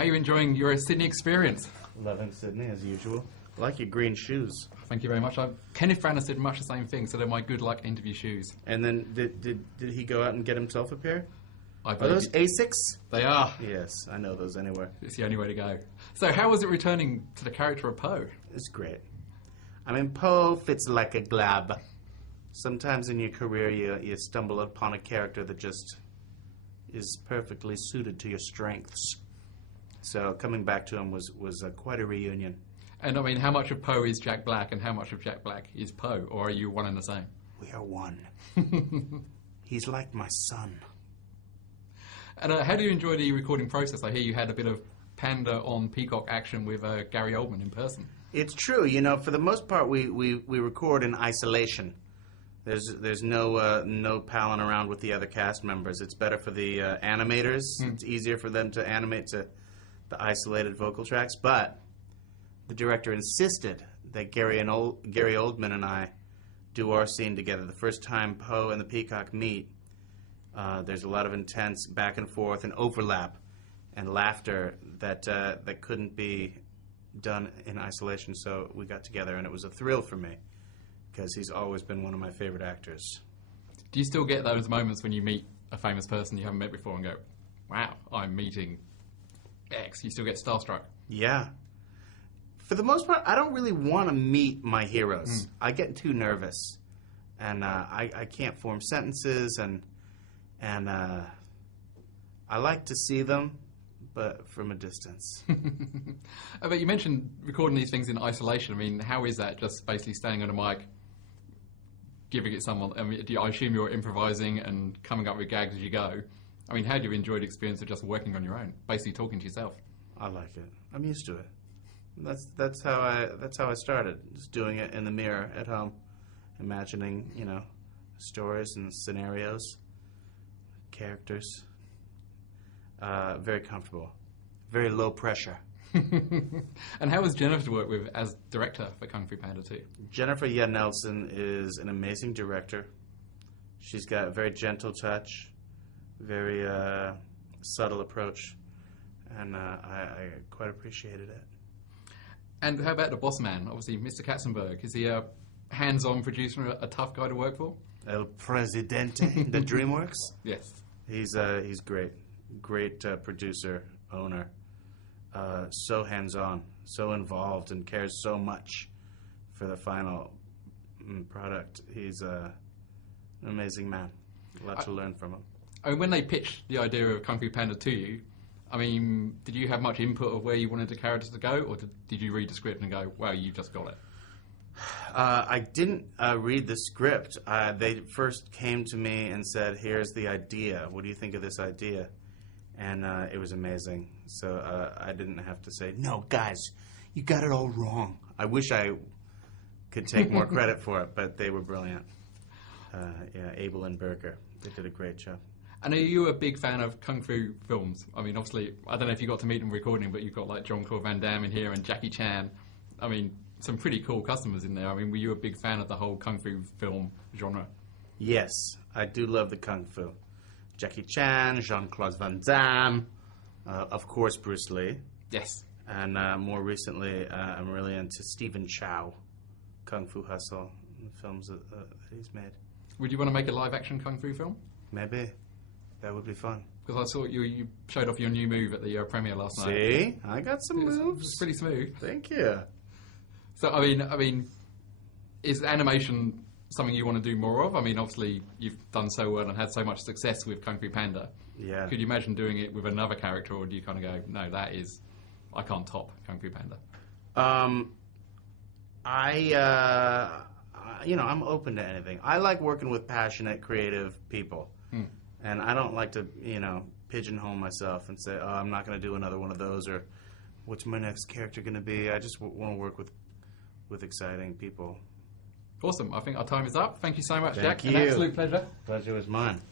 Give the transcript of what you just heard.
How are you enjoying your Sydney experience? Loving Sydney, as usual. I like your green shoes. Thank you very much. Kenneth Branagh said much the same thing, so they're my good luck interview shoes. And then, did he go out and get himself a pair? Are those Asics? They are. Yes, I know those anywhere. It's the only way to go. So how was it returning to the character of Poe? It's great. I mean, Poe fits like a glove. Sometimes in your career you stumble upon a character that just is perfectly suited to your strengths. So coming back to him was quite a reunion. And I mean, how much of Poe is Jack Black and how much of Jack Black is Poe? Or are you one and the same? We are one. He's like my son. And how do you enjoy the recording process? I hear you had a bit of Panda on Peacock action with Gary Oldman in person. It's true. You know, for the most part, we record in isolation. There's no palling around with the other cast members. It's better for the animators. It's easier for them to animate to the isolated vocal tracks. But the director insisted that Gary Oldman and I do our scene together. The first time Poe and the Peacock meet, there's a lot of intense back and forth and overlap and laughter that couldn't be done in isolation. So we got together, and it was a thrill for me because he's always been one of my favorite actors. Do you still get those moments when you meet a famous person you haven't met before and go, wow, I'm meeting X? You still get starstruck? Yeah. For the most part, I don't really want to meet my heroes. I get too nervous, and I can't form sentences, and I like to see them, but from a distance. But you mentioned recording these things in isolation. I mean, how is that? Just basically standing on a mic, giving it someone? I mean, I assume you're improvising and coming up with gags as you go. I mean, how do you enjoy the experience of just working on your own, basically talking to yourself? I like it. I'm used to it. That's how I started. Just doing it in the mirror at home, imagining, stories and scenarios, characters. Very comfortable, very low pressure. And how was Jennifer to work with as director for Kung Fu Panda 2? Jennifer Yen Nelson is an amazing director. She's got a very gentle touch, very subtle approach, and I quite appreciated it. And how about the boss man? Obviously, Mr. Katzenberg. Is he a hands-on producer, a tough guy to work for? El Presidente, the DreamWorks? Yes. He's great. Great producer, owner. So hands-on, so involved, and cares so much for the final product. He's an amazing man. A lot to learn from him. I mean, when they pitched the idea of Kung Fu Panda to you, I mean, did you have much input of where you wanted the characters to go, or did you read the script and go, wow, you've just got it? I didn't read the script. They first came to me and said, here's the idea. What do you think of this idea? And it was amazing. So I didn't have to say, no, guys, you got it all wrong. I wish I could take more credit for it, but they were brilliant. Abel and Berger, they did a great job. And are you a big fan of Kung Fu films? I mean, obviously, I don't know if you got to meet them recording, but you've got like Jean-Claude Van Damme in here and Jackie Chan. I mean, some pretty cool customers in there. I mean, were you a big fan of the whole Kung Fu film genre? Yes, I do love the Kung Fu. Jackie Chan, Jean-Claude Van Damme, of course Bruce Lee. Yes. And more recently, I'm really into Stephen Chow, Kung Fu Hustle, the films that he's made. Would you want to make a live-action Kung Fu film? Maybe. That would be fun. Because I saw you showed off your new move at the premiere last night. See? I got some moves. It's pretty smooth. Thank you. So, I mean, is animation something you want to do more of? I mean, obviously, you've done so well and had so much success with Kung Fu Panda. Yeah. Could you imagine doing it with another character, or do you kind of go, no, I can't top Kung Fu Panda? I'm open to anything. I like working with passionate, creative people. And I don't like to, pigeonhole myself and say, oh, I'm not going to do another one of those, or what's my next character going to be? I just want to work with exciting people. Awesome. I think our time is up. Thank you so much, Thank Jack. you. An absolute pleasure. Pleasure was mine.